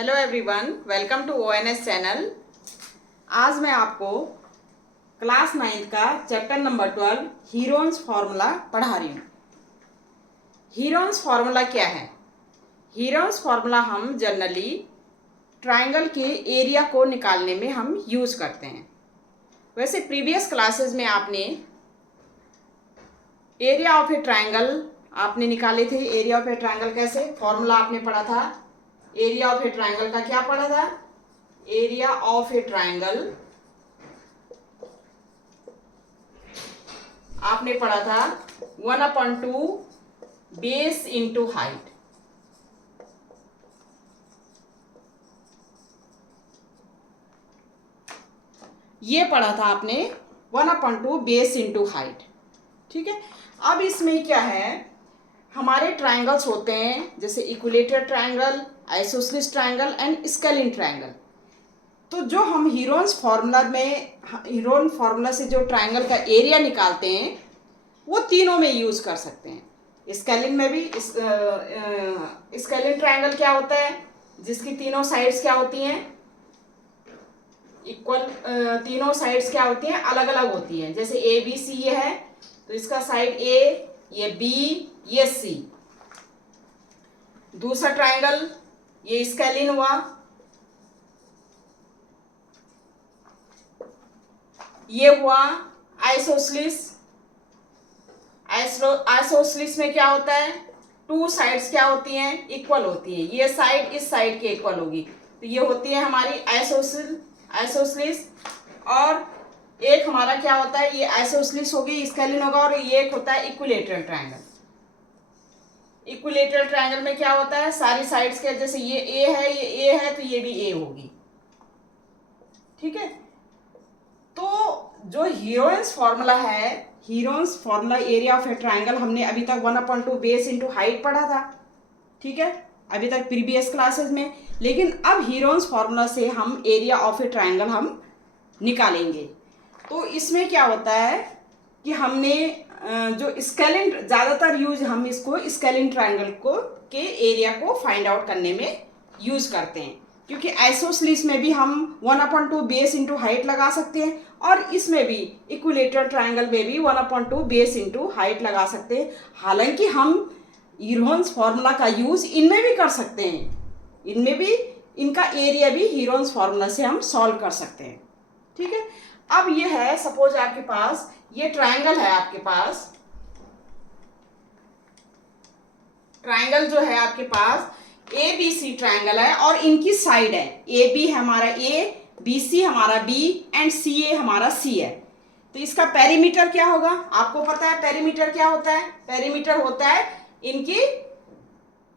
Hello everyone, welcome to ONS चैनल। आज मैं आपको क्लास 9 का चैप्टर नंबर 12 हीरोन्स फार्मूला पढ़ा रही हूँ। हीरोन्स फार्मूला क्या है? हीरोन्स फार्मूला हम जनरली ट्रायंगल के एरिया को निकालने में हम यूज़ करते हैं। वैसे प्रीवियस क्लासेस में आपने एरिया ऑफ ए ट्रायंगल आपने निकाले थे। एरिया ऑफ ए ट्रायंगल कैसे? फॉर्मूला आपने पढ़ा था। एरिया ऑफ ए ट्रायंगल का क्या पढ़ा था? एरिया ऑफ ए ट्रायंगल आपने पढ़ा था 1/2 बेस इंटू हाइट। ये पढ़ा था आपने 1/2 बेस इंटू हाइट। ठीक है। अब इसमें क्या है, हमारे ट्रायंगल्स होते हैं जैसे equilateral triangle, isosceles triangle and scalene triangle. तो जो हम हीरोन्स फार्मूला से जो ट्रायंगल का एरिया निकालते हैं वो तीनों में यूज़ कर सकते हैं। स्केलिन में भी स्केलिन ट्रायंगल क्या होता है? जिसकी तीनों साइड्स क्या होती हैं? इक्वल। तीनों साइड्स क्या होती हैं? अलग अलग होती हैं। जैसे ABC ये है तो इसका साइड A, ये B, ये C। दूसरा ट्रायंगल ये स्केलिन हुआ। ये हुआ आइसोसेलेस। आइसोसेलेस में क्या होता है? टू साइड्स क्या होती हैं? इक्वल होती हैं। ये साइड इस साइड के इक्वल होगी तो ये होती है हमारी आइसोसेलेस। और एक हमारा क्या होता है? ये आइसोसेलेस होगी, स्केलिन होगा। और ये एक होता है इक्विलेटरल ट्रायंगल। इक्विलेटरल ट्रायंगल में क्या होता है? सारी साइड्स के, जैसे ये A है, ये A है तो ये भी A होगी। ठीक है। तो जो हीरोन्स फार्मूला है, Heron's formula area of A triangle, हमने अभी तक 1/2 बेस इंटू हाइट पढ़ा था। ठीक है, अभी तक प्रीवियस क्लासेस में। लेकिन अब हीरोन्स फार्मूला से हम एरिया ऑफ ए ट्रायंगल हम निकालेंगे। तो इसमें क्या होता है कि हमने जो स्केलिन, ज़्यादातर यूज हम इसको स्केलिन ट्रायंगल को के एरिया को फाइंड आउट करने में यूज़ करते हैं, क्योंकि आइसोसेलेस में भी हम 1/2 बेस इंटू हाइट लगा सकते हैं और इसमें भी इक्विलेटरल ट्रायंगल में भी 1/2 बेस इंटू हाइट लगा सकते हैं। हालांकि हम हीरोन्स फार्मूला का यूज़ इनमें भी कर सकते हैं। इनमें भी इनका एरिया भी हीरोन्स फार्मूला से हम सॉल्व कर सकते हैं। ठीक है। अब ये है, सपोज आपके पास ये ट्रायंगल है, आपके पास ट्रायंगल जो है आपके पास ABC ट्रायंगल है और इनकी साइड है AB है हमारा A, BC हमारा B एंड CA हमारा C है। तो इसका पेरीमीटर क्या होगा? आपको पता है पेरीमीटर क्या होता है? पेरीमीटर होता है इनकी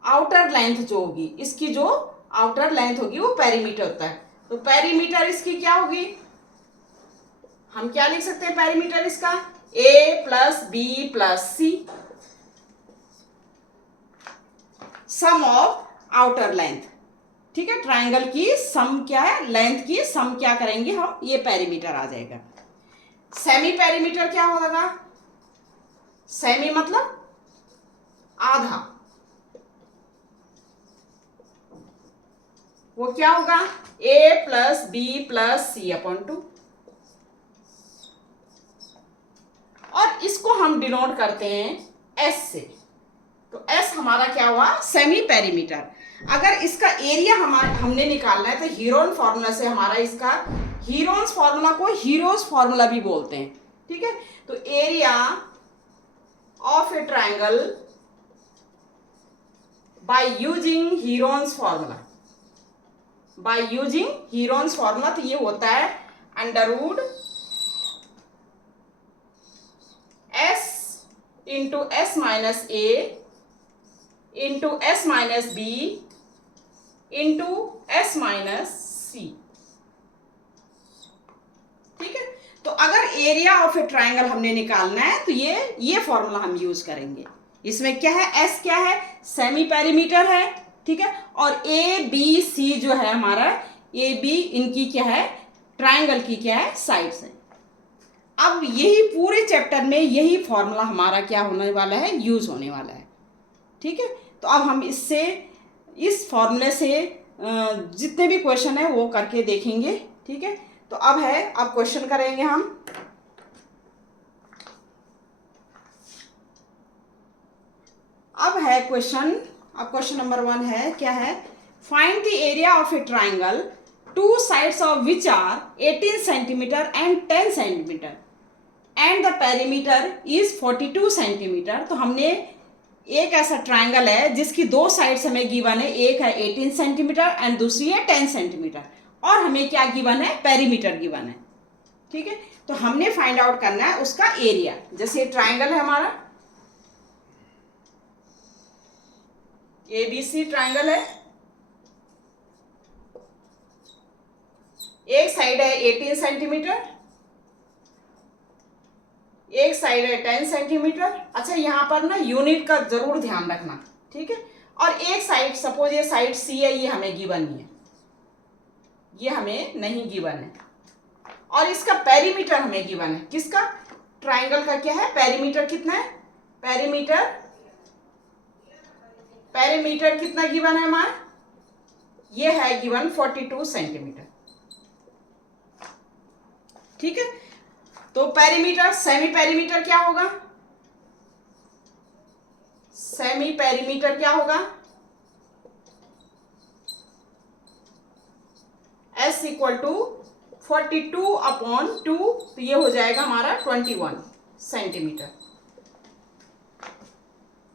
आउटर लेंथ जो होगी, इसकी जो आउटर लेंथ होगी वो पेरीमीटर होता है। तो पेरीमीटर इसकी क्या होगी? हम क्या लिख सकते हैं पेरीमीटर इसका? A + B + C, sum of outer length. ठीक है, ट्रायंगल की सम क्या है? लेंथ की सम क्या करेंगे हम? ये पेरीमीटर आ जाएगा। सेमी पेरीमीटर क्या होगा? सेमी मतलब आधा। वो क्या होगा? A + B + C/2। और इसको हम डिनोट करते हैं S से। तो S हमारा क्या हुआ? Semi perimeter. अगर इसका एरिया हमने निकालना है तो हीरोन फार्मूला से हमारा इसका, हीरोन्स फार्मूला को हीरोज फार्मूला भी बोलते हैं। ठीक है। तो area of A triangle bye using Heron's formula, bye using Heron's formula, तो ये होता है √S into S - A into S - B into S - C। ठीक है। तो अगर एरिया ऑफ ए ट्रायंगल हमने निकालना है तो ये फॉर्मूला हम यूज करेंगे। इसमें क्या है? S क्या है? सेमी पेरीमीटर है। ठीक है। और ABC जो है हमारा, AB इनकी क्या है? ट्रायंगल की क्या है? साइड्स है। अब यही पूरे चैप्टर में यही फॉर्मूला हमारा क्या होने वाला है? यूज होने वाला है। ठीक है। तो अब हम इस फॉर्मूले से जितने भी क्वेश्चन है वो करके देखेंगे, ठीक है। तो अब क्वेश्चन करेंगे हम। अब क्वेश्चन नंबर 1 है, क्या है, find the area of a triangle two sides of which are 18 centimetre and 10 centimetre and the perimeter is 42 centimetre. तो हमने एक ऐसा ट्राइंगल है जिसकी दो साइड्स हमें गिवन है, एक है 18 सेंटीमीटर एंड दूसरी है 10 सेंटीमीटर, और हमें क्या गिवन है, पेरीमीटर गिवन है, ठीक है। तो हमने फाइंड आउट करना है उसका एरिया। जैसे ये ट्राइंगल है हमारा, ABC ट्राइंगल है, एक साइड है 18 सेंटीमीटर, एक साइड है 10 सेंटीमीटर। अच्छा, यहां पर ना यूनिट का जरूर ध्यान रखना, ठीक है। और एक साइड, सपोज ये साइड C है, ये हमें गिवन नहीं है, ये हमें नहीं गिवन है, और इसका पेरीमीटर हमें गिवन है। किसका, ट्राइंगल का क्या है, पेरीमीटर कितना है, पेरीमीटर कितना गिवन है हमारा, ये है गिवन 42 सेंटीमीटर, ठीक है। तो पेरीमीटर, सेमी पेरीमीटर क्या होगा, सेमी पेरीमीटर क्या होगा, S इक्वल टू 42/2, तो ये हो जाएगा हमारा 21 सेंटीमीटर,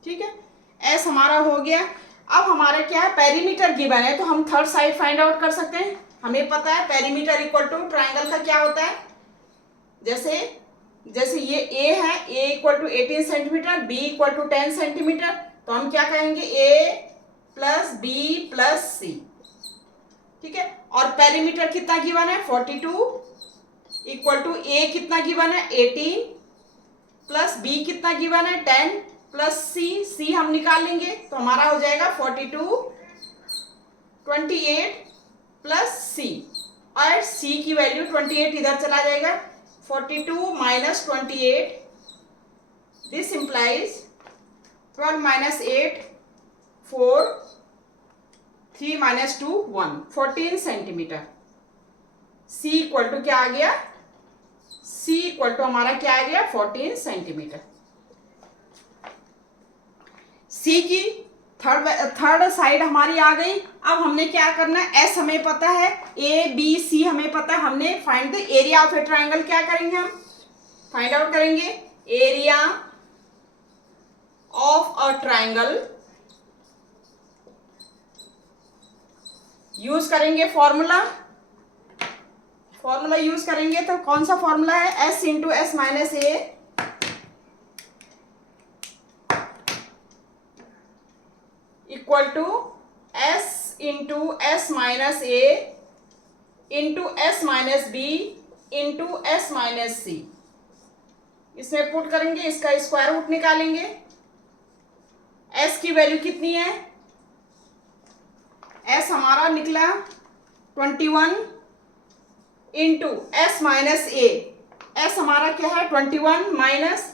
ठीक है। S हमारा हो गया। अब हमारा क्या है, पेरीमीटर गिवन है, तो हम थर्ड साइड फाइंड आउट कर सकते हैं। हमें पता है पेरीमीटर इक्वल टू ट्राइंगल का क्या होता है, जैसे ये A है, A equal to 18 centimetre, B equal to 10 centimetre, तो हम क्या कहेंगे, A plus B plus C, ठीक है। और पेरीमीटर कितना गिवन है, 42 इक्वल टू A कितना गिवन है, 18 प्लस B कितना गिवन है, 10 प्लस C हम निकाल लेंगे, तो हमारा हो जाएगा 42, 28 प्लस C, और C की वैल्यू 28 इधर चला जाएगा, 42 minus 28, this implies 12 minus 8 4, 3 minus 2 1, 14 centimetre. C equal to क्या आ गया, C इक्वल टू हमारा क्या आ गया, 14 सेंटीमीटर। C की थर्ड साइड हमारी आ गई। अब हमने क्या करना है, S हमें पता है, ABC हमें पता है, हमने find the area of a triangle क्या करेंगे, हम फाइंड आउट करेंगे area of a triangle, use करेंगे फॉर्मूला यूज करेंगे। तो कौन सा फॉर्मूला है, S into S minus A equal to S into S minus A into S minus B into S minus C. इसमें पुट करेंगे, इसका स्क्वायर रूट निकालेंगे। S की वैल्यू कितनी है, S हमारा निकला 21 इंटू S माइनस ए, S हमारा क्या है 21 माइनस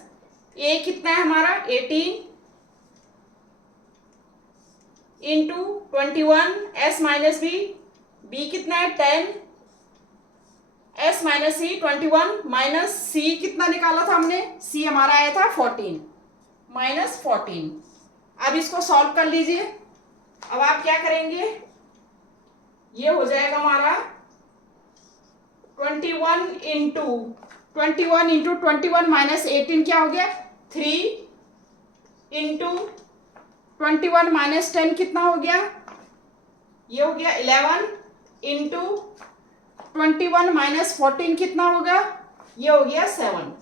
ए कितना है हमारा 18 into 21 S minus B, B कितना है 10, S minus C 21 minus C कितना निकाला था हमने, C हमारा आया था 14 माइनस 14। अब इसको सॉल्व कर लीजिए। अब आप क्या करेंगे, ये हो जाएगा हमारा 21 इंटू 21 माइनस 18 क्या हो गया 3 इंटू 21 माइनस 10 कितना हो गया, ये हो गया 11 इंटू 21 माइनस 14 कितना होगा, ये हो गया 7।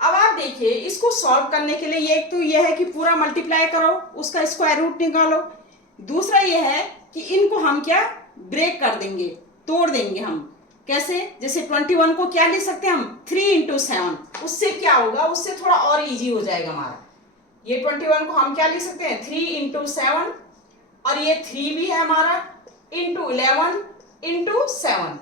अब आप देखिए इसको सॉल्व करने के लिए एक तो ये है कि पूरा मल्टीप्लाई करो, उसका स्क्वायर रूट निकालो। दूसरा ये है कि इनको हम क्या ब्रेक कर देंगे, तोड़ देंगे हम। कैसे, जैसे 21 को क्या लिख सकते हैं हम 3 इंटू 7, उससे क्या होगा, उससे थोड़ा और इजी हो जाएगा हमारा। ये 21 को हम क्या लिख सकते हैं 3 इंटू 7, और ये 3 भी है हमारा इंटू 11 इंटू 7।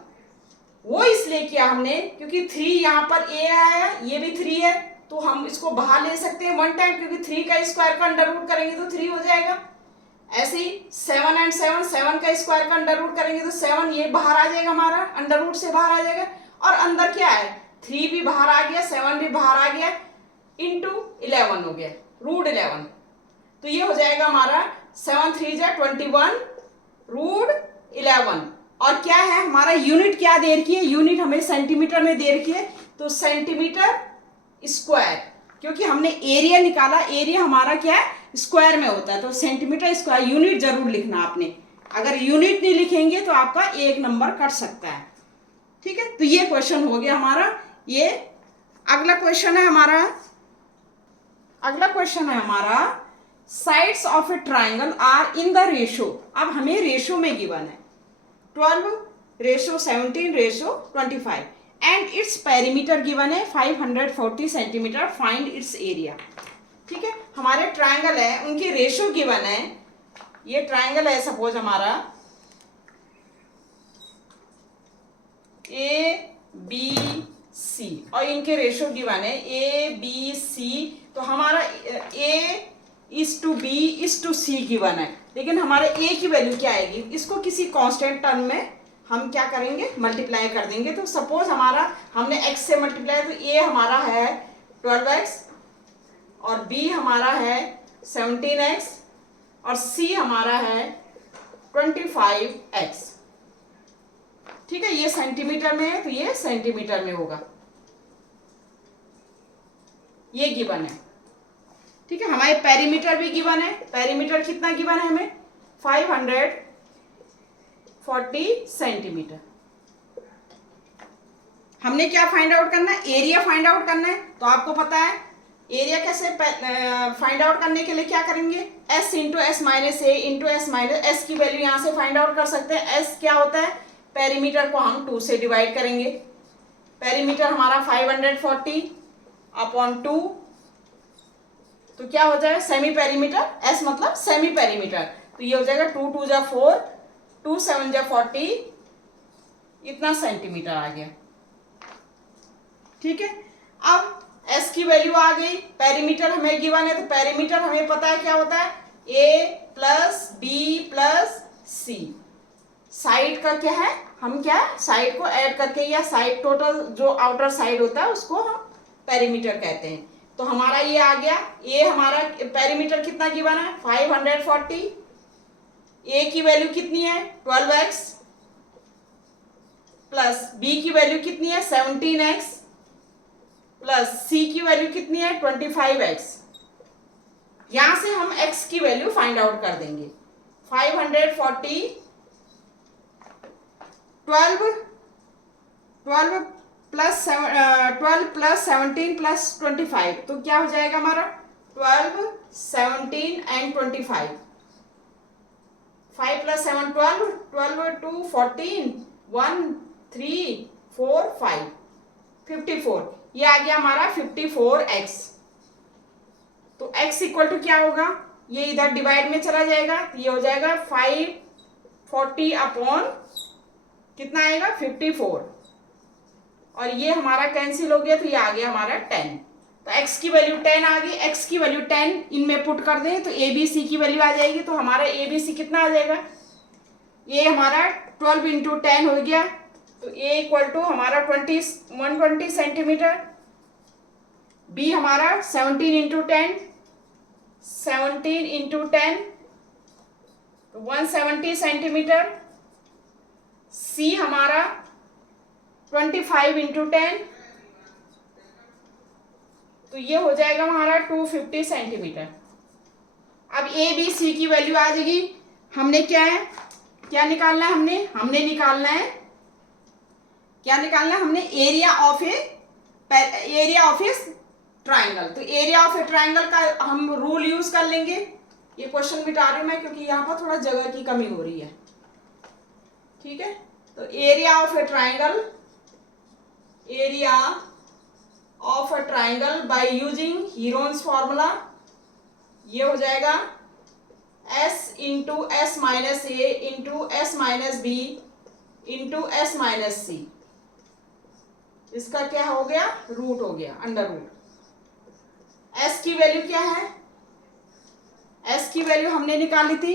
वो इसलिए किया हमने क्योंकि 3 यहाँ पर a आया, ये भी 3 है, तो हम इसको बाहर ले सकते हैं 1 टाइम, क्योंकि 3 का स्क्वायर का अंडर रूट करेंगे तो 3 हो जाएगा। ऐसे ही 7 एंड 7, 7 का स्क्वायर का अंडर रूट करेंगे तो 7 ये बाहर आ जाएगा, हमारा अंडर रूट से बाहर आ जाएगा, और अंदर क्या है 3 भी बाहर आ गया, 7 भी बाहर आ गया, इंटू 11 हो गया, रूट 11। तो ये हो जाएगा हमारा 7 3 जा 21 रूट 11। और क्या है हमारा यूनिट क्या दे रखी है, यूनिट हमें सेंटीमीटर में दे रखी है, तो सेंटीमीटर स्क्वायर, क्योंकि हमने एरिया निकाला, एरिया हमारा क्या है स्क्वायर में होता है, तो सेंटीमीटर स्क्वायर यूनिट जरूर लिखना आपने, अगर यूनिट नहीं लिखेंगे तो आपका 1 नंबर कट सकता है। ठीक है, तो ये क्वेश्चन हो गया हमारा। ये अगला क्वेश्चन है हमारा, अगला क्वेश्चन है हमारा sides of a triangle are in the ratio. अब हमें रेशो में गिवन है 12 ratio 17 ratio 25 and its perimeter given है 540 सेंटीमीटर, फाइंड इट्स एरिया। ठीक है, हमारे ट्राइंगल है, उनकी रेशो गिवन है, ये ट्राइंगल है सपोज हमारा ए बी सी, और इनके रेशो गिवन है ए बी सी, तो हमारा A is two B is two C given है, लेकिन हमारे ए की वैल्यू क्या आएगी, इसको किसी कांस्टेंट टर्म में हम क्या करेंगे मल्टीप्लाई कर देंगे। तो सपोज हमारा हमने x से मल्टीप्लाई, तो ए हमारा है 12x और b हमारा है 17x और c हमारा है 25x। ठीक है, ये सेंटीमीटर में है तो ये सेंटीमीटर में होगा, ये गिवन है। ठीक है, हमारे पेरीमीटर भी गिवन है, पेरीमीटर कितना गिवन है हमें 540 सेंटीमीटर। हमने क्या फाइंड आउट करना है, एरिया फाइंड आउट करना है। तो आपको पता है एरिया कैसे फाइंड आउट करने के लिए क्या करेंगे, s into S minus A into S minus S की वैल्यू यहाँ से फाइंड आउट कर सकते हैं। s क्या होता है, पेरीमीटर को हम 2 से डिवाइड करेंगे, पेरीमीटर हमारा 540 अपॉन 2, तो क्या हो जाएगा सेमी पेरीमीटर, s मतलब सेमी पेरीमीटर, तो ये हो जाएगा 2 2 जा 4 2 7 जा 40, इतना सेंटीमीटर आ गया। ठीक है, अब s की वैल्यू आ गई, पेरीमीटर हमें गिवन है, तो पेरीमीटर हमें पता है क्या होता है a plus B plus C. Side का क्या है, हम क्या साइड को ऐड करके या साइड टोटल जो आउटर साइड होता है उसको हम पेरीमीटर कहते हैं। तो हमारा ये आ गया, ये हमारा पेरीमीटर कितना गिवन है 540, ए की वैल्यू कितनी है 12x प्लस बी की वैल्यू कितनी है 17x प्लस सी की वैल्यू कितनी है 25x। यहां से हम x की वैल्यू फाइंड आउट कर देंगे, 540 12 प्लस 17 प्लस 25, तो क्या हो जाएगा हमारा 12 17 एंड 25, 5 प्लस 7 12 12 2 14 1 3 4 5 54, ये आ गया हमारा 54x। तो x इक्वल टू क्या होगा, ये इधर डिवाइड में चला जाएगा, तो ये हो जाएगा 540 अपॉन कितना आएगा 54, और ये हमारा कैंसिल हो गया, तो ये आ गया हमारा 10। तो x की वैल्यू 10 आ गई, x की वैल्यू 10 इनमें पुट कर दें तो ए बी सी की वैल्यू आ जाएगी। तो हमारा ए बी सी कितना आ जाएगा, ये हमारा 12 इंटू 10 हो गया, तो a इक्वल टू हमारा 120 सेंटीमीटर, b हमारा 17 इंटू 10 तो 170 सेंटीमीटर, c हमारा 25 इंटू 10 तो ये हो जाएगा हमारा 250 सेंटीमीटर। अब ए बी सी की वैल्यू आ जाएगी, हमने क्या है क्या निकालना है, हमने निकालना है क्या निकालना है, हमने एरिया ऑफ ए ट्राइंगल। तो एरिया ऑफ ए ट्राइंगल का हम रूल यूज कर लेंगे, ये क्वेश्चन मिटा रही हूं मैं क्योंकि यहाँ पर थोड़ा जगह की कमी हो रही है। ठीक है, तो area of a triangle, area of a triangle by using Heron's formula, ये हो जाएगा s into S minus A into S minus B into S minus C, इसका क्या हो गया रूट हो गया अंडर रूट। s की वैल्यू क्या है, s की वैल्यू हमने निकाली थी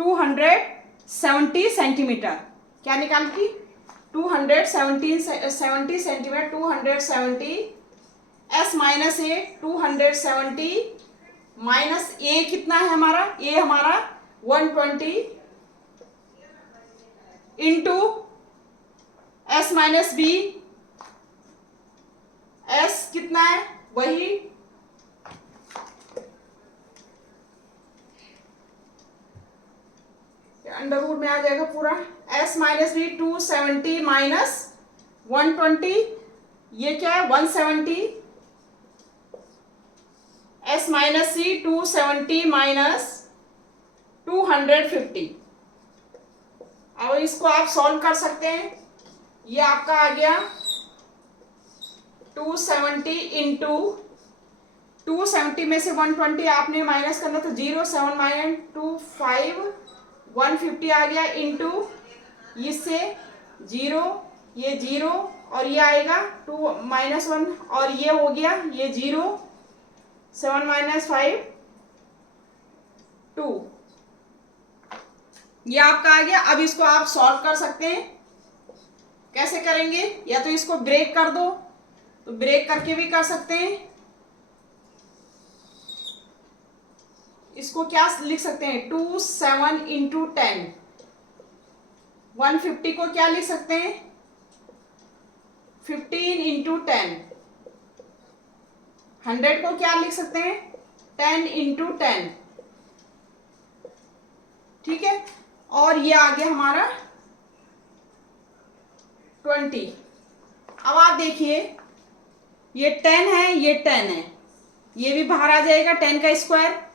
270 सेंटीमीटर। क्या निकाल की? 270 centimetre, 270 S minus A, 270 minus A कितना है हमारा? ए हमारा 120 into S minus B, S कितना है? वही अंडर रूट में आ जाएगा पूरा। एस माइनस बी 270 माइनस 120, ये क्या है? 170। एस माइनस सी 270 माइनस 250। अब इसको आप सॉल्व कर सकते हैं। ये आपका आ गया 270 इंटू 270 में से 120 आपने माइनस करना तो 0, 7 माइनस 2 5, 150 आ गया इंटू इससे 0, ये 0 और ये आएगा 2 माइनस 1 और ये हो गया ये 0, 7 माइनस 5 2, ये आपका आ गया। अब इसको आप सॉल्व कर सकते हैं। कैसे करेंगे? या तो इसको ब्रेक कर दो, तो ब्रेक करके भी कर सकते हैं। इसको क्या लिख सकते हैं? 2 7 इंटू 10, 150 को क्या लिख सकते हैं? 15 इंटू 10, 100 को क्या लिख सकते हैं? 10 इंटू 10, ठीक है। और ये आ गया हमारा 20। अब आप देखिए ये 10 है, ये 10 है, ये भी बाहर आ जाएगा, 10 का स्क्वायर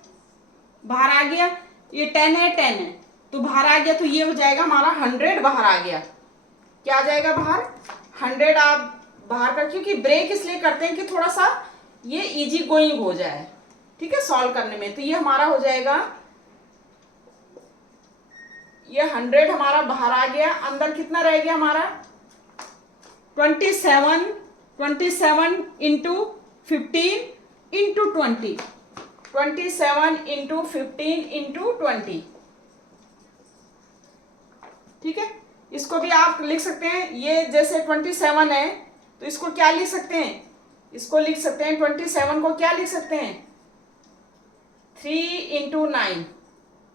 बाहर आ गया, ये 10 है 10 है तो बाहर आ गया, तो ये हो जाएगा हमारा 100 बाहर आ गया। क्या आ जाएगा बाहर? 100 आप बाहर कर, क्योंकि ब्रेक इसलिए करते हैं कि थोड़ा सा ये इजी गोइंग हो जाए, ठीक है, सॉल्व करने में। तो ये हमारा हो जाएगा, ये 100 हमारा बाहर आ गया, अंदर कितना रह गया हमारा? 27 इंटू 15 इंटू 20, 27 इंटू 15 इंटू 20, ठीक है। इसको भी आप लिख सकते हैं, ये जैसे 27 है तो इसको क्या लिख सकते हैं? इसको लिख सकते हैं 27 को क्या लिख सकते हैं? 3 इंटू 9।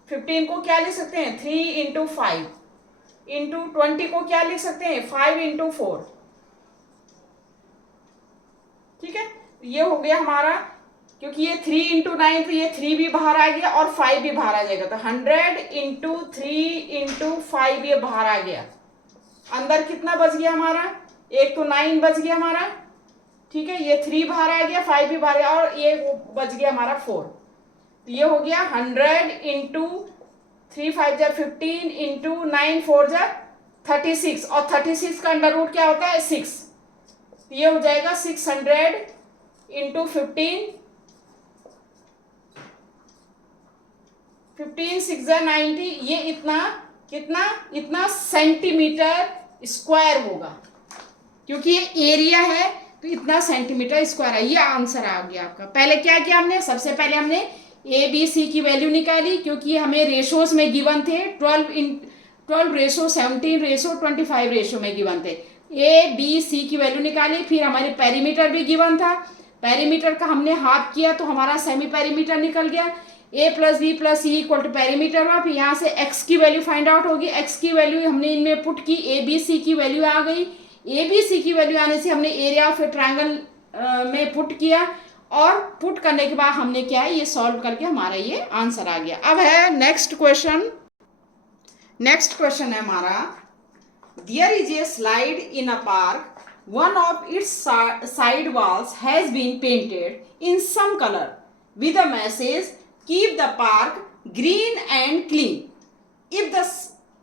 15 को क्या लिख सकते हैं? 3 इंटू 5 इंटू 20 को क्या लिख सकते हैं? 5 इंटू 4, ठीक है। ये हो गया हमारा, क्योंकि ये 3 इंटू 9 तो ये 3 भी बाहर आ गया और 5 भी बाहर आ जाएगा, तो 100 इंटू 3 इंटू 5 ये बाहर आ गया। अंदर कितना बच गया हमारा? एक तो 9 बच गया हमारा, ठीक है, ये 3 बाहर आ गया, 5 भी बाहर गया और ये बच गया हमारा 4। तो ये हो गया 100 इंटू 3 5 जा 15 इंटू 9 4 जा 36, और 36 का अंडर रूट क्या होता है? 6। ये हो जाएगा 600 इंटू 15 6 जा 90, ये इतना सेंटीमीटर स्क्वायर होगा, क्योंकि ये एरिया है तो इतना सेंटीमीटर स्क्वायर है। ये आंसर आ गया आपका। पहले क्या किया हमने? सबसे पहले हमने ए बी सी की वैल्यू निकाली, क्योंकि हमें रेशोज में गिवन थे, 12 रेशो 17 रेशो 25 रेशो में गिवन थे। ए बी सी की वैल्यू निकाली, फिर हमारे पेरीमीटर भी गिवन था, पेरीमीटर का हमने हाफ किया तो हमारा सेमी पेरीमीटर निकल गया। A plus B plus C equal to perimeter हुआ। फिर यहाँ से एक्स की वैल्यू फाइंड आउट होगी, एक्स की वैल्यू हमने इनमें पुट की, ए बी सी की वैल्यू आ गई। ए बी सी की वैल्यू आने से हमने एरिया ऑफ ए ट्रायंगल में पुट किया, और पुट करने के बाद हमने क्या है, ये सॉल्व करके हमारा ये आंसर आ गया। अब है नेक्स्ट क्वेश्चन। नेक्स्ट क्वेश्चन है हमारा, there is a slide in a park, one of its side walls has been painted in some colour with a message, keep the park green and clean. If the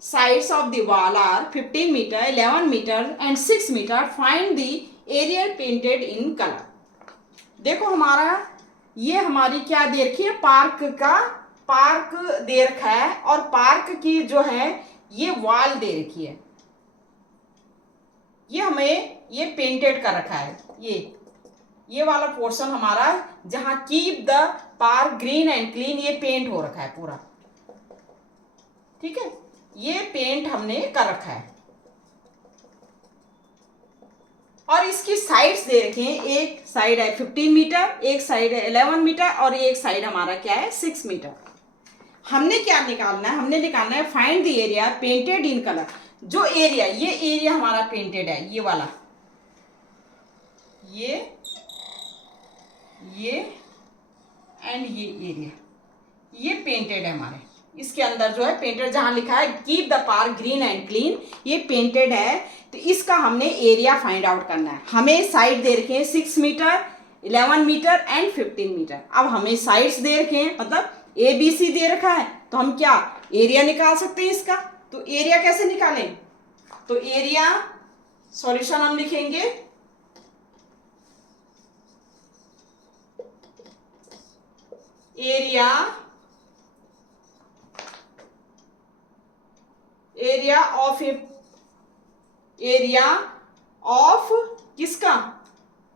sides of the wall are 15 meter, 11 meter and 6 meter, find the area painted in color. देखो हमारा ये हमारी क्या दे रखी है? Park दे रखा है, और पार्क की जो है ये वॉल दे रखी है, ये हमें ये पेंटेड कर रखा है। ये वाला पोर्शन हमारा जहां keep the park green and clean, ये पेंट हो रखा है पूरा। ठीक है, ये पेंट हमने कर रखा है और इसकी साइड्स दे रखे हैं। एक साइड है 15 मीटर, एक साइड है 11 मीटर और एक साइड हमारा क्या है 6 मीटर। हमने क्या निकालना है, हमने निकालना है find the area painted in colour. जो एरिया, ये एरिया हमारा पेंटेड है, ये वाला, ये एंड ये एरिया, ये पेंटेड है हमारे। इसके अंदर जो है पेंटेड, जहां लिखा है keep the park green and clean, ये पेंटेड है। तो इसका हमने एरिया फाइंड आउट करना है। हमें साइड दे रखे हैं 6 मीटर, 11 मीटर एंड 15 मीटर। अब हमें साइड्स दे रखे हैं, मतलब ABC दे रखा है, तो हम क्या एरिया निकाल सकते हैं इसका। तो एरिया कैसे निकालें, तो एरिया सॉल्यूशन हम लिखेंगे एरिया ऑफ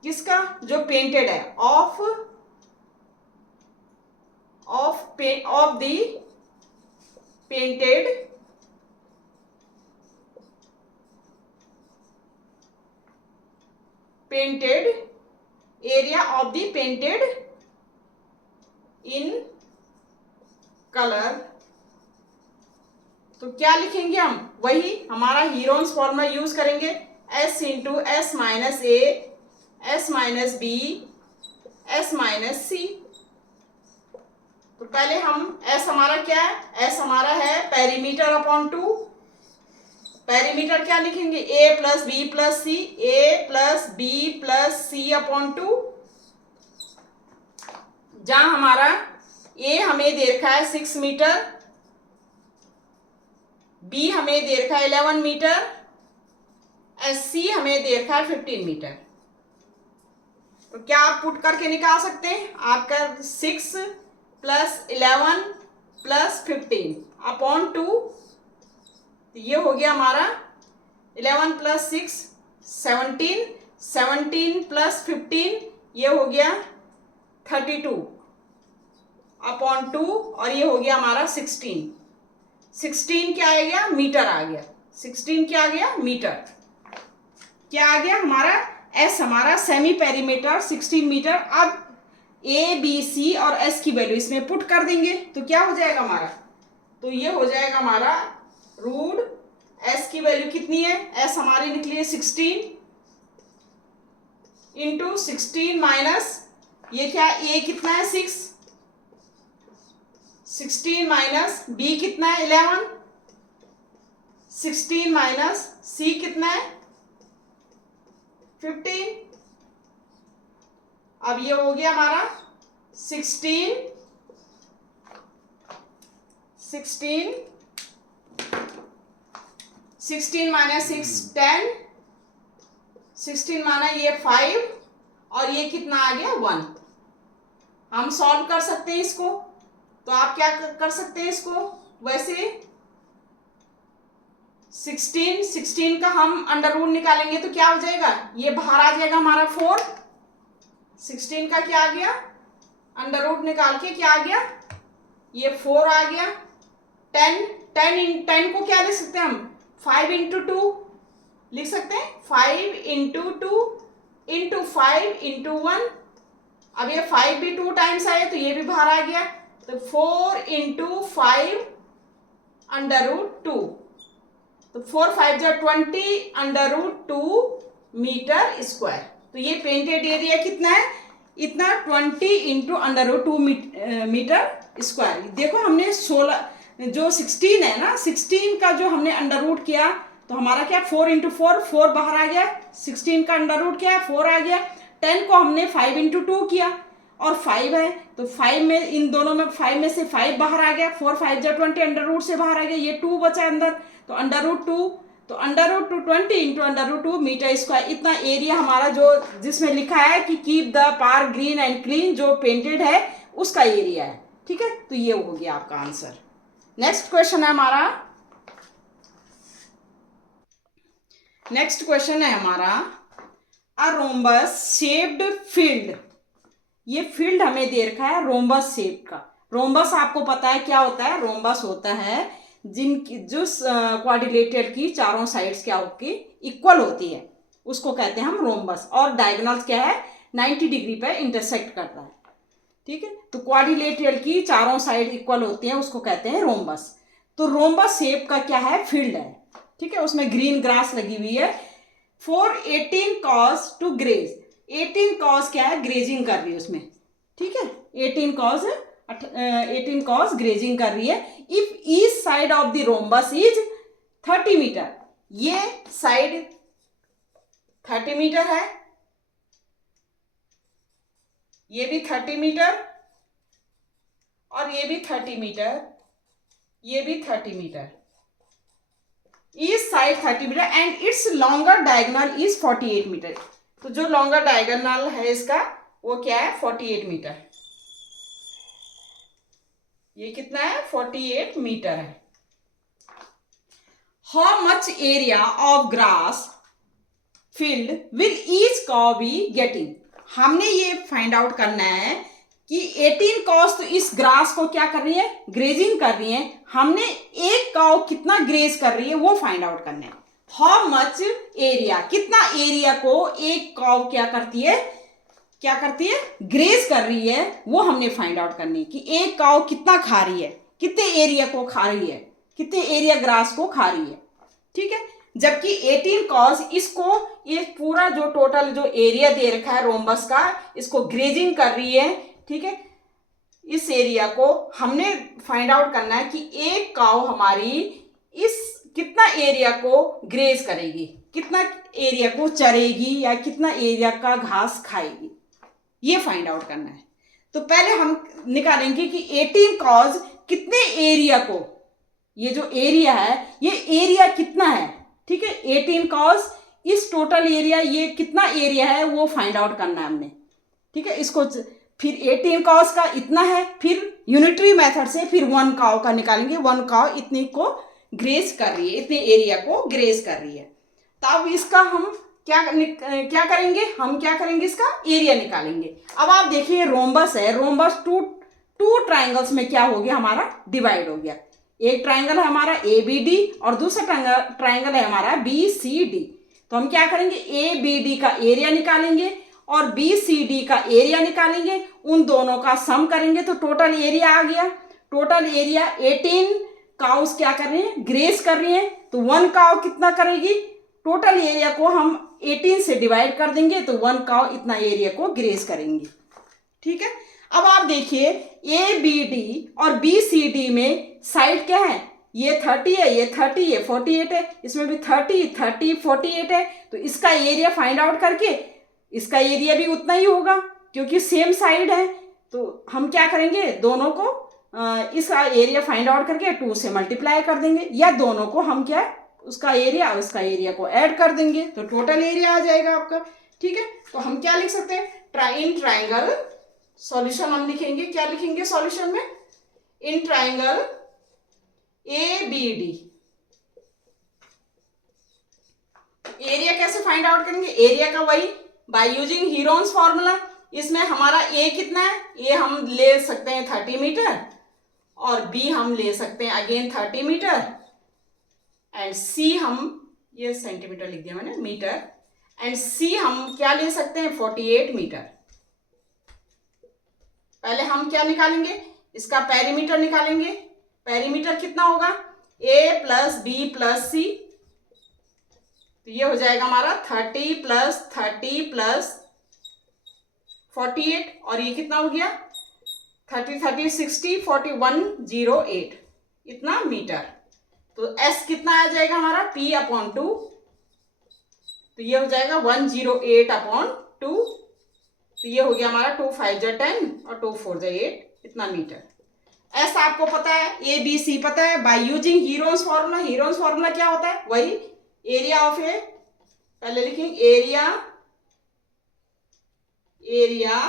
किसका जो पेंटेड है, of the painted area of the painted in colour. तो क्या लिखेंगे हम, वही हमारा हीरोन्स फॉर्मूला यूज करेंगे, S into S minus A, S minus B, S minus C। तो पहले हम S हमारा क्या है, S हमारा है पेरीमीटर अपॉन 2। पेरीमीटर क्या लिखेंगे, A plus B plus C, A plus B plus C upon 2। जहां हमारा A हमें दे रखा है 6 मीटर, B हमें दे रखा है 11 मीटर, C हमें दे रखा है 15 मीटर। तो क्या आप पुट करके निकाल सकते हैं, आपका 6 प्लस 11 प्लस 15 अपॉन 2। तो ये हो गया हमारा 11 प्लस 6 17, 17 प्लस 15 ये हो गया 32 अपॉन 2 और ये हो गया हमारा 16। 16 क्या आ गया, मीटर आ गया। 16 क्या आ गया, मीटर। क्या आ गया हमारा, S हमारा सेमी पेरीमीटर 16 मीटर। अब ABC और S की वैल्यू इसमें पुट कर देंगे तो क्या हो जाएगा हमारा, तो ये हो जाएगा हमारा रूट S की वैल्यू कितनी है, S हमारी निकली है 16 इंटू 16 माइनस ये क्या, A कितना है 6, 16 माइनस B कितना है 11, 16 माइनस C कितना है 15। अब ये हो गया हमारा 16 माइनस 6 10, 16 माना ये 5 और ये कितना आ गया 1। हम सॉल्व कर सकते हैं इसको, तो आप क्या कर सकते हैं इसको, वैसे 16 का हम अंडर रूट निकालेंगे तो क्या हो जाएगा, ये बाहर आ जाएगा हमारा 4। 16 का क्या आ गया, अंडर रूट निकाल के क्या आ गया, ये 4 आ गया। 10 को क्या लिख सकते हैं हम, 5 इंटू 2 लिख सकते हैं, 5 इंटू 2 इंटू 5 इंटू 1। अब ये 5 भी 2 टाइम्स आए तो ये भी बाहर आ गया, तो 4 इंटू 5 अंडर रूट 2, तो 4 5 जो 20 अंडर रूट 2 मीटर स्क्वायर। तो ये पेंटेड एरिया कितना है, इतना 20 into under root 2 metre square. देखो हमने 16 जो 16 है ना, 16 का जो हमने अंडर रूट किया तो हमारा क्या 4 इंटू 4 बाहर आ गया, 16 का अंडर रूट क्या है 4 आ गया। 10 को हमने 5 इंटू 2 किया और 5 है तो 5 में इन दोनों में 5 में से 5 बाहर आ गया, 4 5 जो 20 अंडर रूट से बाहर आ गया, ये 2 बचा अंदर, तो अंडर रूट 2, तो under root 2 20 into under root 2 metre square. इतना एरिया हमारा जो जिसमें लिखा है कि keep the park green and clean, जो पेंटेड है उसका एरिया है। ठीक है, तो ये हो गया आपका आंसर। नेक्स्ट क्वेश्चन है हमारा, नेक्स्ट क्वेश्चन है हमारा अ रोम्बस शेप्ड फील्ड। ये फील्ड हमें दे रखा है रोम्बस शेप का। रोम्बस आपको पता है क्या होता है, रोम्बस होता है जिनकी जो क्वाड्रिलेटरल की चारों साइड्स क्या होती इक्वल होती है उसको कहते हैं हम रोम्बस, और डायगोनल्स क्या है 90 डिग्री पे इंटरसेक्ट करता है। ठीक है, तो क्वाड्रिलेटरल की चारों साइड इक्वल होती हैं उसको कहते हैं रोम्बस। तो रोम्बस शेप का क्या है फील्ड है, ठीक है, उसमें ग्रीन ग्रास लगी हुई है। For 18 cows to graze, 18 cows क्या है ग्रेजिंग कर रही है उसमें, ठीक है, 18 कॉज ग्रेजिंग कर रही है। If each side of the rhombus is 30 metre, ये साइड 30 मीटर है, ये भी 30 मीटर और ये भी 30 मीटर, ये भी 30 मीटर, इस side 30 metre and its longer diagonal is 48 metre. तो जो लॉन्गर डायगोनल है इसका वो क्या है 48 मीटर, ये कितना है 48 मीटर है। How much area of grass field will each cow be getting, हमने ये फाइंड आउट करना है कि 18 काउस तो इस ग्रास को क्या कर रही है ग्रेजिंग कर रही है, हमने एक काउ कितना ग्रेज कर रही है वो फाइंड आउट करना है। हाउ मच एरिया, कितना एरिया को एक काउ क्या करती है ग्रेज कर रही है, वो हमने फाइंड आउट करनी है कि एक काउ कितना खा रही है, कितने एरिया को खा रही है, कितने एरिया ग्रास को खा रही है। ठीक है, जबकि 18 कॉज इसको ये पूरा जो टोटल जो एरिया दे रखा है रोम्बस का इसको ग्रेजिंग कर रही है। ठीक है, इस एरिया को हमने फाइंड आउट करना है कि एक काउ हमारी इस कितना एरिया को ग्रेज करेगी, कितना एरिया को चरेगी या कितना एरिया का घास खाएगी, ये फाइंड आउट करना है। तो पहले हम निकालेंगे कि 18 कॉज कितने एरिया को, ये जो एरिया है ये एरिया कितना है, ठीक है, 18 कॉज इस टोटल एरिया ये कितना एरिया है वो फाइंड आउट करना है हमने। ठीक है, इसको फिर 18 कॉज का इतना है, फिर यूनिटरी मेथड से फिर 1 काउ का निकालेंगे, 1 काउ इतनी को ग्रेज कर रही है, इतने एरिया को ग्रेज कर रही है। तब इसका हम क्या करेंगे, हम क्या करेंगे इसका एरिया निकालेंगे। अब आप देखिए रोम्बस है, रोम्बस टू ट्राइंगल्स में क्या हो गया हमारा डिवाइड हो गया। एक ट्राइंगल है हमारा ABD और दूसरा ट्राइंगल है हमारा BCD। तो हम क्या करेंगे ABD का एरिया निकालेंगे और BCD का एरिया निकालेंगे, उन दोनों का सम करेंगे तो टोटल एरिया आ गया। टोटल एरिया 18 काउस क्या कर रहे हैं ग्रेज कर रही हैं, तो 1 काउ कितना करेगी, टोटल एरिया को हम 18 से डिवाइड कर देंगे तो 1 काउ इतना एरिया को ग्रेज करेंगे। ठीक है, अब आप देखिए ABD और BCD में साइड क्या है, ये 30 है, ये 30 है, 48 है, इसमें भी 30 48 है। तो इसका एरिया फाइंड आउट करके इसका एरिया भी उतना ही होगा क्योंकि सेम साइड है। तो हम क्या करेंगे दोनों को इसका एरिया फाइंड आउट करके 2 से मल्टीप्लाई कर देंगे, या दोनों को हम क्या उसका एरिया और इसका एरिया को ऐड कर देंगे तो टोटल एरिया आ जाएगा आपका। ठीक है, तो हम क्या लिख सकते हैं इन ट्राइंगल सॉल्यूशन हम लिखेंगे, क्या लिखेंगे सॉल्यूशन में, इन ट्राइंगल ABD एरिया कैसे फाइंड आउट करेंगे, एरिया का वही बाय यूजिंग हीरोन्स फॉर्मूला। इसमें हमारा A कितना है, A हम ले सकते हैं 30 मीटर और B हम ले सकते हैं अगेन 30 मीटर एंड C हम ये सेंटीमीटर लिख दिया मैंने मीटर, एंड C हम क्या ले सकते हैं 48 मीटर। पहले हम क्या निकालेंगे इसका पेरीमीटर निकालेंगे, पेरीमीटर कितना होगा A + B + C, तो ये हो जाएगा हमारा 30 + 30 + 48 और ये कितना हो गया 30 30 60 41 08 इतना मीटर। तो S कितना आ जाएगा हमारा P/2, तो ये हो जाएगा 108/2, तो ये हो गया हमारा 2 5 × 10 और 2 4 × 8 इतना मीटर। S आपको पता है, ABC पता है, bye using Heron's formula. Heron's formula क्या होता है, वही एरिया ऑफ ए, पहले लिखेंगे एरिया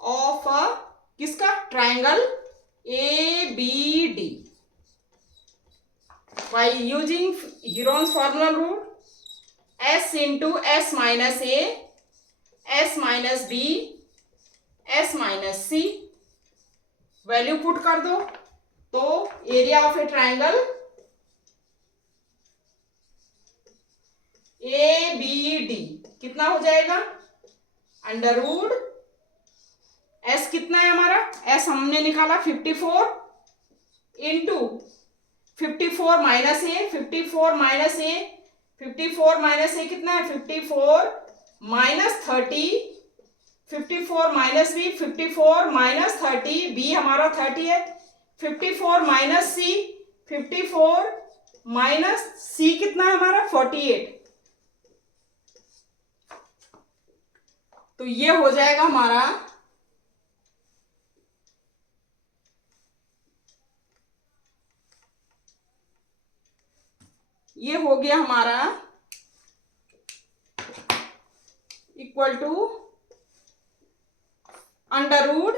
ऑफ किसका triangle ABD bye using Heron's formula rule S × S - A S - B S - C, value put कर दो तो area of a triangle A B D कितना हो जाएगा, अंडर रूट एस कितना है हमारा, एस हमने निकाला 54 into 54 minus A, 54 minus A, 54 minus A कितना है 54 minus 30, 54 minus B, 54 minus 30, B हमारा 30 है, 54 माइनस सी, 54 माइनस सी कितना है हमारा 48। तो ये हो जाएगा हमारा ये हो गया हमारा equal to under root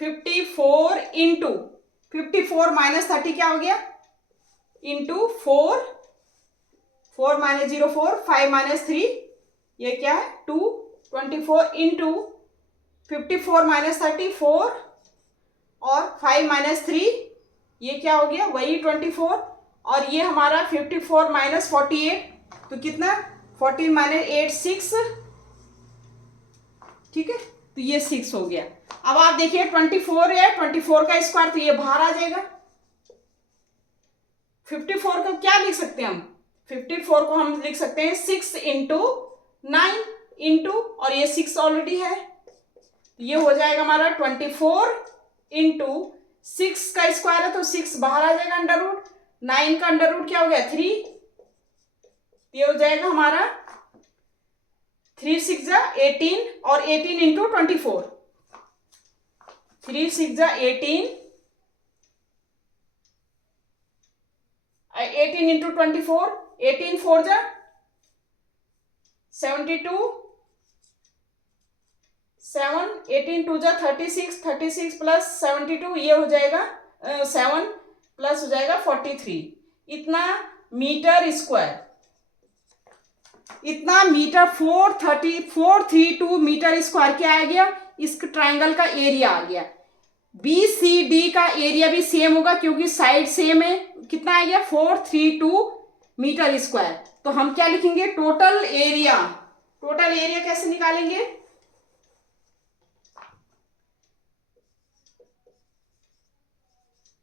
54 into 54 minus 30 क्या हो गया, इंटू 4, 4 माइनस 0 4, 5 माइनस 3 ये क्या है 2, 24 इंटू 54 माइनस 30 4 और 5 माइनस 3 ये क्या हो गया वही 24 और ये हमारा 54 माइनस 48 तो कितना 14 माइनस 8 6, ठीक है, तो ये 6 हो गया। अब आप देखिए 24 है, 24 का स्क्वायर तो ये बाहर आ जाएगा। 54 को क्या लिख सकते हैं हम, 54 को हम लिख सकते हैं 6 इंटू 9 इंटू और ये 6 ऑलरेडी है, ये हो जाएगा हमारा 24 इंटू 6 का स्क्वायर है तो 6 बाहर आ जाएगा अंडर रूट, 9 का अंडर रूट क्या हो गया 3, ये हो जाएगा हमारा 3 6 जा 18 और 18 इंटू 24, 3 6 जा 18, 18 इंटू 24, 18 4 जा 72, 7 18 2 जा 36, 36 प्लस 72 ये हो जाएगा 7 प्लस हो जाएगा 43, इतना मीटर स्क्वायर, इतना मीटर 432 मीटर स्क्वायर क्या आ गया, इस ट्राइंगल का एरिया आ गया। बी सी डी का एरिया भी सेम होगा क्योंकि साइड सेम है, कितना आ गया 432 मीटर स्क्वायर। तो हम क्या लिखेंगे टोटल एरिया, टोटल एरिया कैसे निकालेंगे,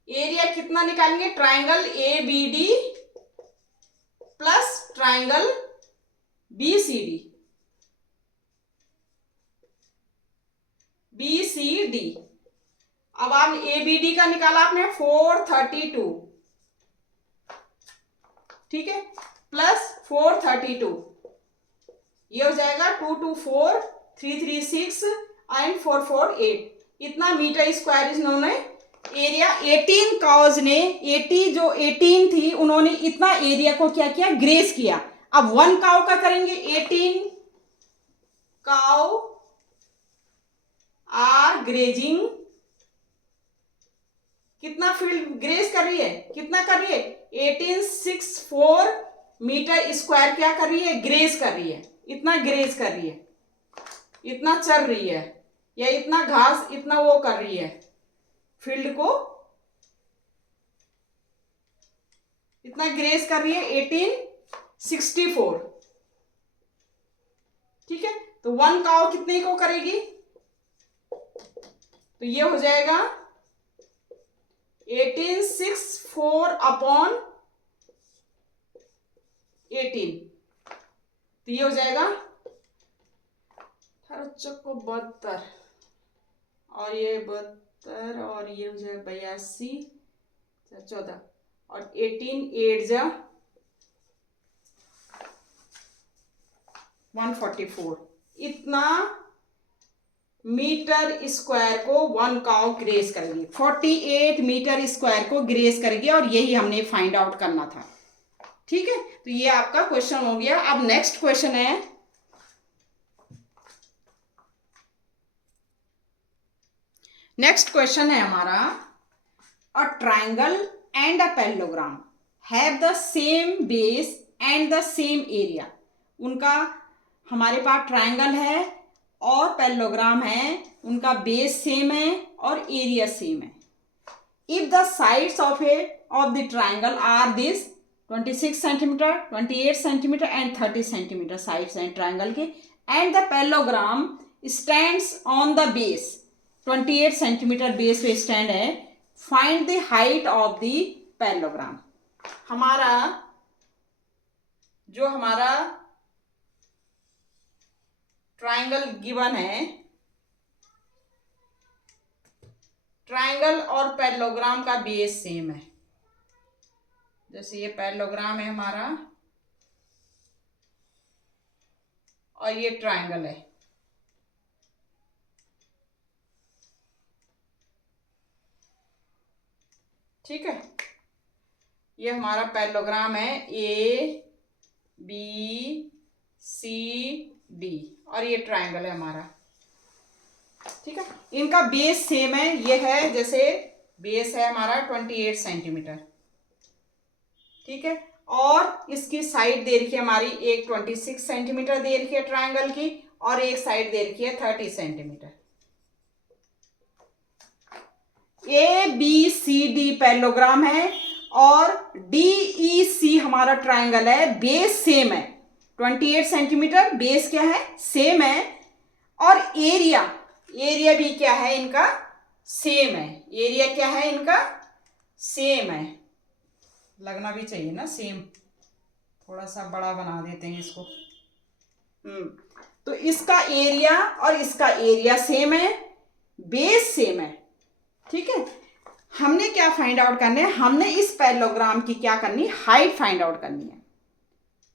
एरिया कितना निकालेंगे triangle A B D plus triangle B C D, B C D. अब आप ए बी डी का निकाला आपने 432, ठीक है, प्लस 432 ये हो जाएगा 224 336 एंड 448, इतना मीटर स्क्वायर इन्होंने एरिया 18 काउज ने 80 जो 18 थी उन्होंने इतना एरिया को क्या किया ग्रेस किया। अब 1 काउ का करेंगे 18 काउ आर ग्रेजिंग, कितना फील्ड ग्रेस कर रही है, कितना कर रही है 1864 मीटर स्क्वायर क्या कर रही है ग्रेस कर रही है, इतना ग्रेस कर रही है, इतना चल रही है या इतना घास इतना वो कर रही है फील्ड को, इतना ग्रेस कर रही है 1864, ठीक है। तो 1 काउ कितने को करेगी, तो ये हो जाएगा 1864 अपॉन 18, तो ये हो जाएगा 18 और ये 72 और ये हो जाएगा 82 14 और 18 8 जा 144, इतना मीटर स्क्वायर को 1 काउ ग्रेस करेगी, 48 मीटर स्क्वायर को ग्रेस करेगी और यही हमने फाइंड आउट करना था, ठीक है। तो ये आपका क्वेश्चन हो गया। अब नेक्स्ट क्वेश्चन है, नेक्स्ट क्वेश्चन है हमारा, a triangle and a parallelogram have the same base and the same area. उनका हमारे पास ट्राइंगल है और पैरेललोग्राम है, उनका बेस सेम है और एरिया सेम है। If the sides of the triangle are this 26 centimetre, 28 centimetre and 30 centimetre sides हैं ट्राइंगल के, and the parallelogram stands on the base, 28 centimetre base पे स्टैंड है, find the height of the parallelogram. हमारा triangle given है, triangle और parallelogram का base same है। जैसे ये पैरेललोग्राम है हमारा और ये ट्राइंगल है। ठीक है, ये हमारा पैरेललोग्राम है ए बी सी डी और ये ट्राइंगल है हमारा। ठीक है, इनका बेस सेम है। ये है जैसे बेस है हमारा 28 सेंटीमीटर। ठीक है, और इसकी साइड दे रखी है हमारी, एक 26 सेंटीमीटर दे रखी है ट्राइंगल की और एक साइड दे रखी है 30 centimetre. A B C D parallelogram है और डी ई सी हमारा ट्राइंगल है। बेस सेम है, 28 सेंटीमीटर बेस क्या है, सेम है, और एरिया भी क्या है इनका, सेम है। एरिया क्या है इनका, सेम है। लगना भी चाहिए ना सेम, थोड़ा सा बड़ा बना देते हैं इसको। तो इसका एरिया और इसका एरिया सेम है, बेस सेम है। ठीक है, हमने क्या फाइंड आउट करना है, हमने इस पैरेललोग्राम की क्या करनी, हाइट फाइंड आउट करनी है।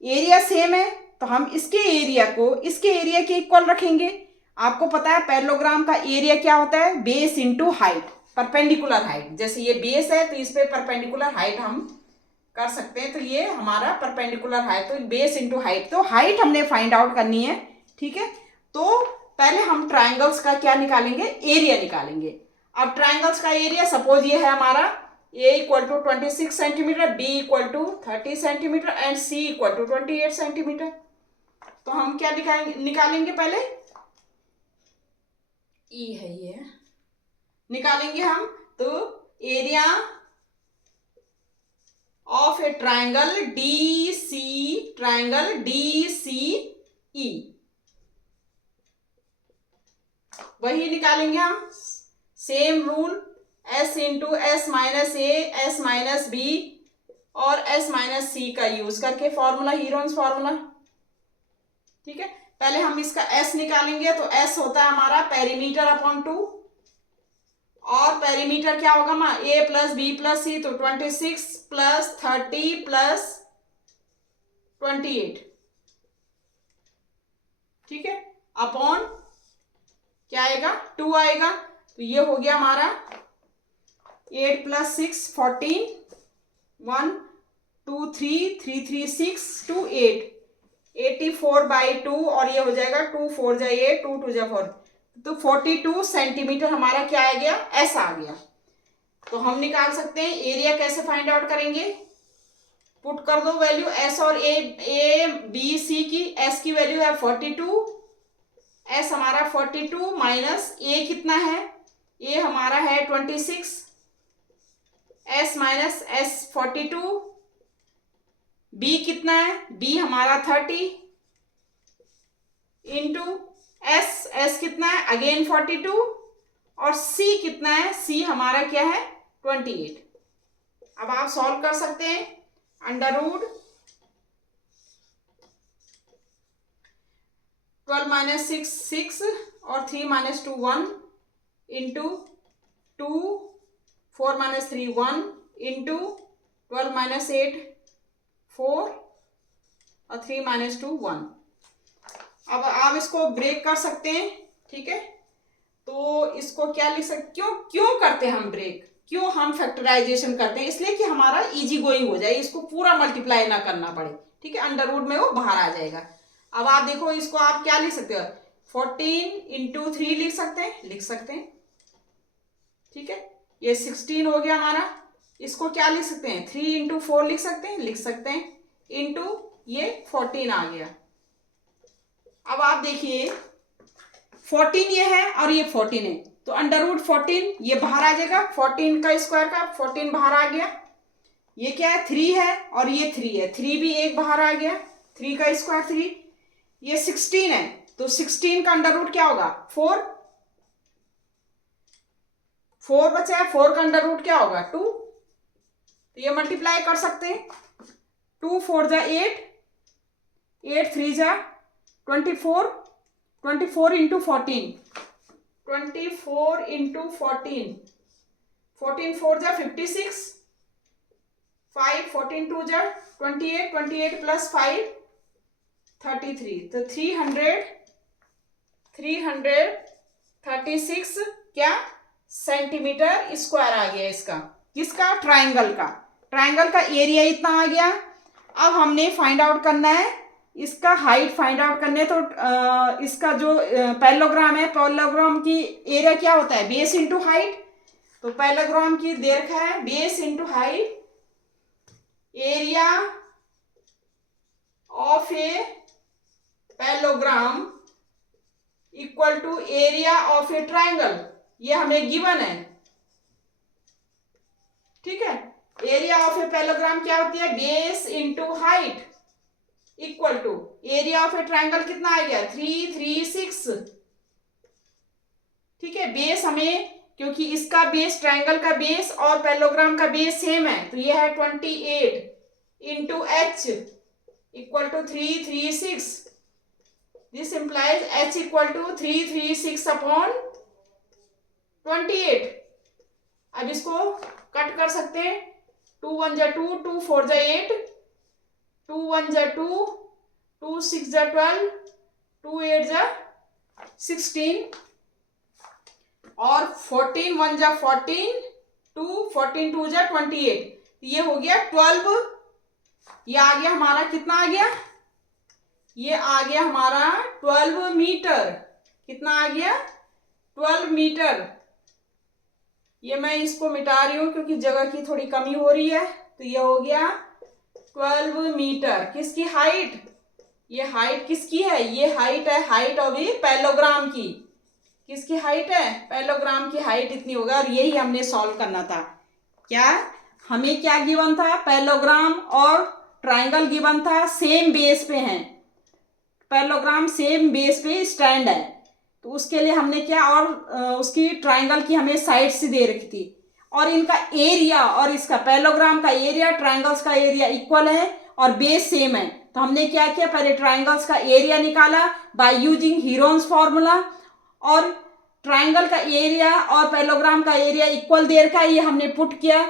एरिया सेम है तो हम इसके एरिया को इसके एरिया के इक्वल रखेंगे। आपको पता है पैरेललोग्राम का एरिया क्या होता है, base into height, perpendicular height. जैसे ये बेस है तो इस पे परपेंडिकुलर हाइट हम कर सकते हैं, तो ये हमारा परपेंडिकुलर हाइट, तो बेस इंटू हाइट। तो हाइट हमने फाइंड आउट करनी है। ठीक है, तो पहले हम ट्राइंगल्स का क्या निकालेंगे, एरिया निकालेंगे। अब ट्राइंगल्स का एरिया सपोज ये है हमारा a equal to 26 centimetre, b equal to 30 centimetre and c equal to 28 centimetre. तो हम क्या निकालेंगे, पहले e है ये निकालेंगे हम। तो area of a triangle D C E, वही निकालेंगे हम। Same rule, s into S minus A, S minus B और s माइनस सी का यूज करके फॉर्मूला, हीरोन्स फॉर्मूला। ठीक है, पहले हम इसका s निकालेंगे। तो s होता है हमारा पेरीमीटर अपॉन 2, और पेरीमीटर क्या होगा माँ, a प्लस बी प्लस सी, तो 26 प्लस 30 प्लस 28। ठीक है, अपॉन क्या आएगा, 2 आएगा। तो ये हो गया हमारा 8 प्लस 6 14, 1 2 3 3 3 6 2 8, 84/2, और ये हो जाएगा 2 4 जा 8, 2 2 जा 4, तो 42 सेंटीमीटर हमारा क्या आ गया, एस आ गया। तो हम निकाल सकते हैं एरिया। कैसे फाइंड आउट करेंगे, पुट कर दो वैल्यू एस और ए बी सी की। एस की वैल्यू है 42, एस हमारा 42 माइनस ए कितना है, ए हमारा है 26, एस माइनस एस 42, बी कितना है, बी हमारा 30 इंटू एस कितना है, अगेन 42, और सी कितना है, सी हमारा क्या है 28। अब आप सॉल्व कर सकते हैं। अंडर रूट 12 माइनस 6 6 और 3 minus 2 1 into 2, 4 minus 3 1 into 12 minus 8 4 और 3 माइनस 2 1। अब आप इसको ब्रेक कर सकते हैं। ठीक है, तो इसको क्या लिख सकते, क्यों करते हैं हम ब्रेक, क्यों हम फैक्टराइजेशन करते हैं, इसलिए कि हमारा इजी गोइंग हो जाए, इसको पूरा मल्टीप्लाई ना करना पड़े। ठीक है, अंडर रूट में वो बाहर आ जाएगा। अब आप देखो, इसको आप क्या लिख सकते हो, 14 इंटू 3 लिख सकते हैं। ठीक है, ये 16 हो गया हमारा। इसको क्या लिख सकते हैं, 3 इंटू 4 लिख सकते हैं, इंटू ये 14 आ गया। अब आप देखिए 14 ये है और ये 14 है, तो अंडर रूट 14 ये बाहर आ जाएगा, 14 का स्क्वायर का 14 बाहर आ गया। ये क्या है 3 है और ये 3 है, 3 भी एक बाहर आ गया, 3 का स्क्वायर 3। ये 16 है, तो 16 का अंडर रूट क्या होगा 4, 4 बचा है, 4 का अंडर रूट क्या होगा 2, तो ये मल्टीप्लाई कर सकते हैं। 2 4 जा 8, 8 3 जा 24, 24 इंटू 14, 24 इंटू 14, 14 4 जा 56, 5 14 2 जा 28, 28 प्लस 5 33, तो 336 क्या सेंटीमीटर स्क्वायर आ गया इसका, किसका ट्राइंगल का। ट्राइंगल का एरिया इतना आ गया। अब हमने फाइंड आउट करना है इसका हाइट फाइंड आउट करने, तो इसका जो पैरेललोग्राम है, पैरेललोग्राम की एरिया क्या होता है बेस इंटू हाइट, तो पैरेललोग्राम की दे रखा है base into height, area of a parallelogram equal to area of a triangle, ये हमें गिवन है। ठीक है, एरिया ऑफ ए पैरेललोग्राम क्या होती है base into height equal to area of a triangle कितना आ गया 336। ठीक है, बेस हमें क्योंकि इसका बेस ट्राइंगल का बेस और पैरेललोग्राम का बेस सेम है, तो ये है 28 into H equal to 336। This implies H equal to 336 upon 28। अब इसको कट कर सकते हैं, 2 1 जा 2, 2 4 जा 8, 2 1 जा 2, 2 6 जा 12, 2 8 जा 16 और 14 1 जा 14, 2 14 2 जा 28, ये हो गया 12। ये आ गया हमारा कितना आ गया, ये आ गया हमारा 12 मीटर। कितना आ गया 12 मीटर। ये मैं इसको मिटा रही हूं क्योंकि जगह की थोड़ी कमी हो रही है, तो ये हो गया 12 मीटर। किसकी हाइट, ये हाइट किसकी है, ये हाइट है हाइट ऑफ ए पैरेललोग्राम की। किसकी हाइट है, पैरेललोग्राम की हाइट इतनी होगा, और यही हमने सॉल्व करना था। क्या हमें क्या गिवन था, पैरेललोग्राम और ट्राइंगल गिवन था, सेम बेस पे हैं, पैरेललोग्राम सेम बेस पे स्टैंड है, तो उसके लिए हमने क्या, और उसकी ट्राइंगल की हमें साइड्स दे रखी थी, और इनका एरिया और इसका पैरेललोग्राम का एरिया ट्राइंगल्स का एरिया इक्वल है और बेस सेम है। तो हमने क्या किया, पहले ट्राइंगल्स का एरिया निकाला बाय यूजिंग हीरोन्स फॉर्मूला, और ट्राइंगल का एरिया और पैरेललोग्राम का एरिया इक्वल दे रखा है, ये हमने पुट किया,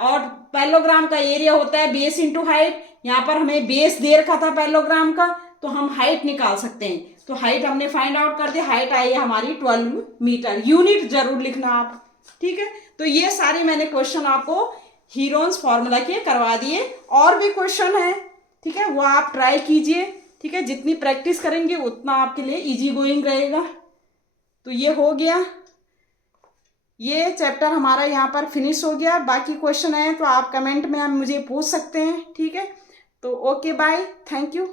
और पैरेललोग्राम का एरिया होता है बेस इंटू हाइट। यहाँ पर हमें बेस दे रखा था पैरेललोग्राम का, तो हम हाइट निकाल सकते हैं, तो हाइट हमने फाइंड आउट कर दी, हाइट आई है हमारी 12 मीटर। यूनिट जरूर लिखना आप, ठीक है। तो ये सारे मैंने क्वेश्चन आपको हीरोन्स फॉर्मूला के करवा दिए, और भी क्वेश्चन है, ठीक है, वो आप ट्राई कीजिए, ठीक है, जितनी प्रैक्टिस करेंगे उतना आपके लिए इजी गोइंग रहेगा। तो ये हो गया, ये चैप्टर हमारा यहाँ पर फिनिश हो गया। बाकी क्वेश्चन है तो आप कमेंट में आप मुझे पूछ सकते हैं, ठीक है। तो ओके बाय, थैंक यू।